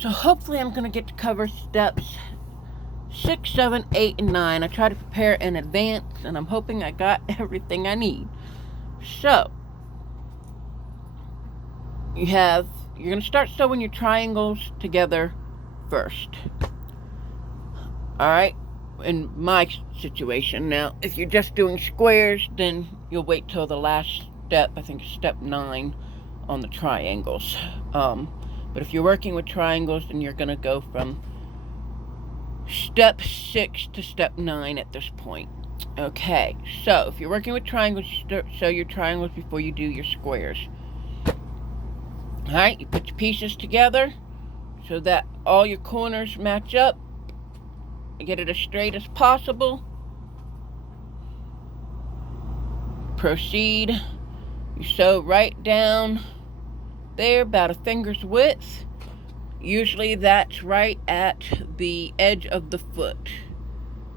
So hopefully I'm going to get to cover steps 6, 7, 8, and 9. I try to prepare in advance, and I'm hoping I got everything I need. So, you're going to start sewing your triangles together first. Alright? In my situation. Now, if you're just doing squares, then you'll wait till the last step. I think it's step 9 on the triangles. But if you're working with triangles, then you're going to go from step 6 to step 9 at this point. Okay, so if you're working with triangles, you sew your triangles before you do your squares. Alright, you put your pieces together so that all your corners match up. Get it as straight as possible. Proceed. You sew right down there, about a finger's width. Usually that's right at the edge of the foot.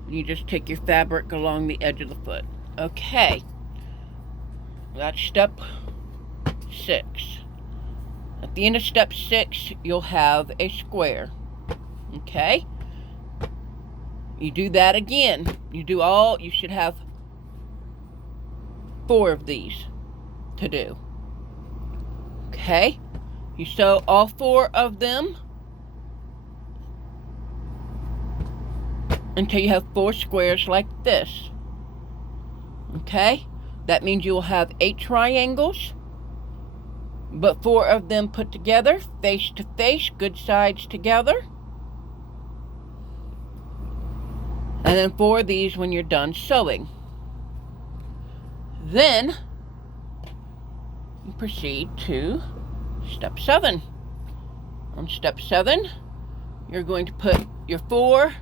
You just take your fabric along the edge of the foot. Okay. That's step 6. At the end of step 6, you'll have a square. Okay? You do that again. You should have 4 of these to do. Okay? You sew all 4 of them until you have 4 squares like this. Okay? That means you will have 8 triangles, but 4 of them put together, face to face, good sides together. And then 4 of these when you're done sewing. Then you proceed to step 7. On step 7, you're going to put your 4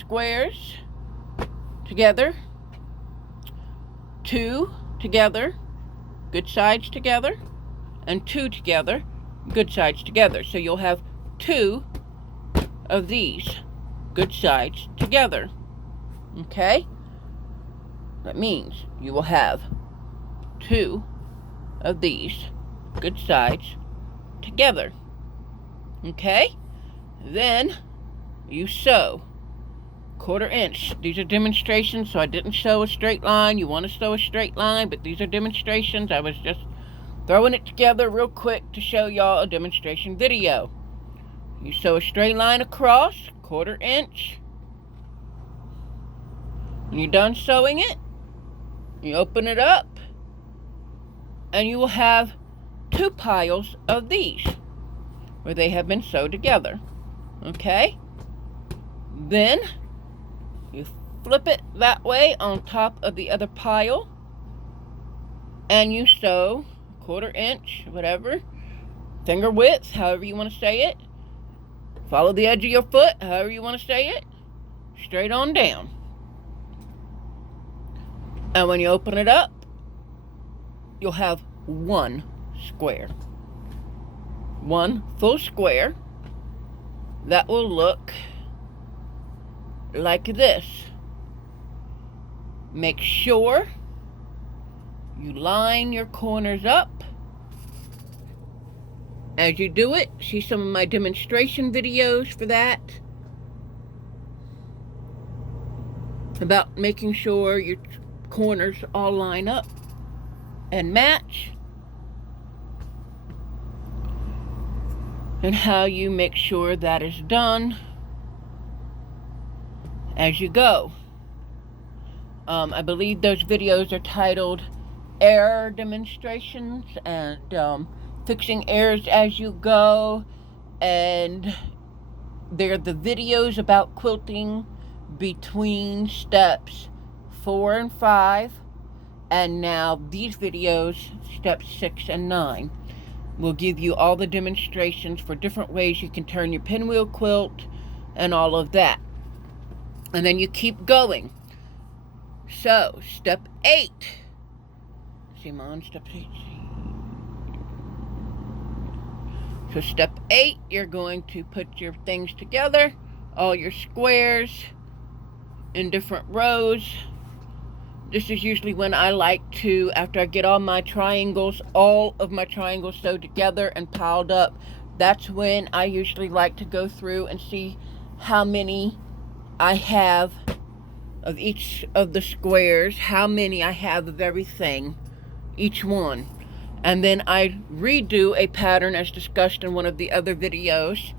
squares together, 2 together, good sides together, and 2 together, good sides together. So you'll have 2 of these good sides together. Okay? That means you will have 2 of these good sides together. Okay? Then you sew 1/4 inch. These are demonstrations, so I didn't sew a straight line. You want to sew a straight line, but these are demonstrations. I was just throwing it together real quick to show y'all a demonstration video. You sew a straight line across, 1/4 inch. When you're done sewing it, you open it up, and you will have 2 piles of these where they have been sewed together. Okay? Then you flip it that way on top of the other pile, and you sew 1/4 inch, whatever, finger width, however you want to say it. Follow the edge of your foot, however you want to say it, straight on down. And when you open it up, you'll have 1 square. 1 full square that will look like this. Make sure you line your corners up. As you do it, see some of my demonstration videos for that. About making sure your corners all line up and match. And how you make sure that is done as you go. I believe those videos are titled Error Demonstrations and Fixing Errors as You Go. And they're the videos about quilting between steps 4 and 5. And now these videos, steps 6 and 9, will give you all the demonstrations for different ways you can turn your pinwheel quilt and all of that. And then you keep going. So, step 8. See, I'm on step 8. So step 8, you're going to put your things together, all your squares in different rows. This is usually when I like to, after I get all of my triangles sewed together and piled up, that's when I usually like to go through and see how many I have of each of the squares, how many I have of everything, each one. And then I redo a pattern as discussed in one of the other videos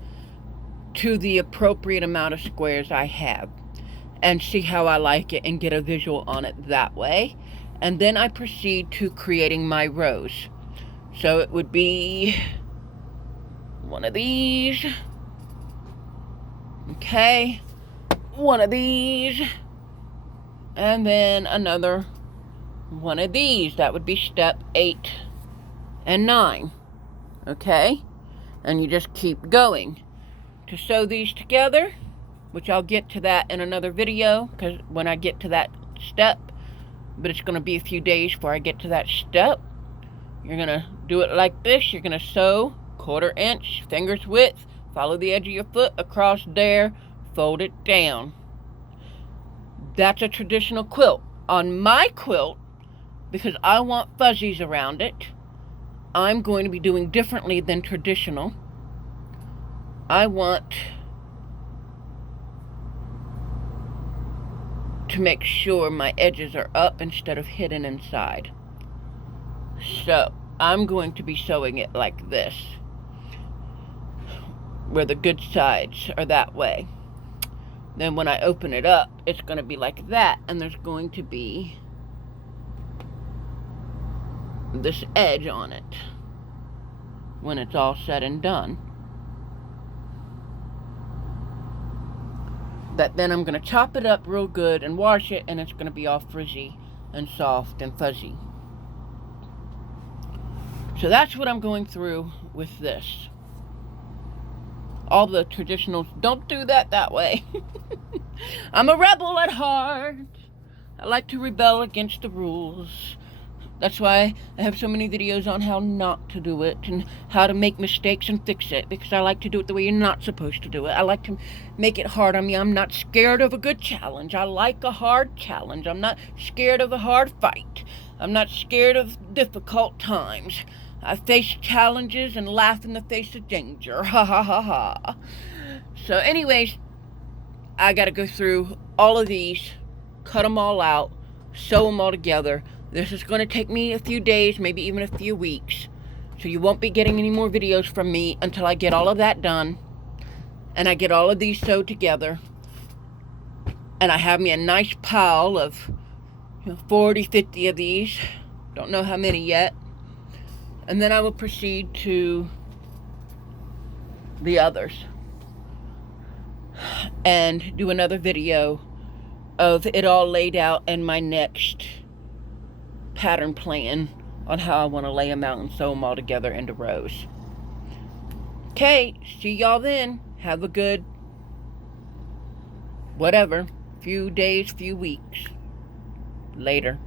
to the appropriate amount of squares I have, and see how I like it and get a visual on it that way. And then I proceed to creating my rows. So it would be one of these, okay, one of these, and then another one of these. That would be step 8 and 9, okay? And you just keep going. To sew these together, which I'll get to that in another video, because when I get to that step, but it's going to be a few days before I get to that step. You're going to do it like this. You're going to sew 1/4 inch, fingers width, follow the edge of your foot across there, fold it down. That's a traditional quilt. On my quilt, because I want fuzzies around it, I'm going to be doing differently than traditional. I want to make sure my edges are up instead of hidden inside. So I'm going to be sewing it like this, where the good sides are that way. Then when I open it up, it's going to be like that, and there's going to be this edge on it when it's all said and done. That then I'm going to chop it up real good and wash it, and it's going to be all frizzy and soft and fuzzy. So that's what I'm going through with this. All the traditionals, don't do that way. I'm a rebel at heart. I like to rebel against the rules. That's why I have so many videos on how not to do it and how to make mistakes and fix it, because I like to do it the way you're not supposed to do it. I like to make it hard on me. I'm not scared of a good challenge. I like a hard challenge. I'm not scared of a hard fight. I'm not scared of difficult times. I face challenges and laugh in the face of danger. Ha ha ha ha. So anyways, I got to go through all of these, cut them all out, sew them all together. This is going to take me a few days, maybe even a few weeks. So you won't be getting any more videos from me until I get all of that done. And I get all of these sewed together. And I have me a nice pile of 40, 50 of these. Don't know how many yet. And then I will proceed to the others and do another video of it all laid out in my next pattern plan on how I want to lay them out and sew them all together into rows. Okay, see y'all then. Have a good, whatever, few days, few weeks. Later.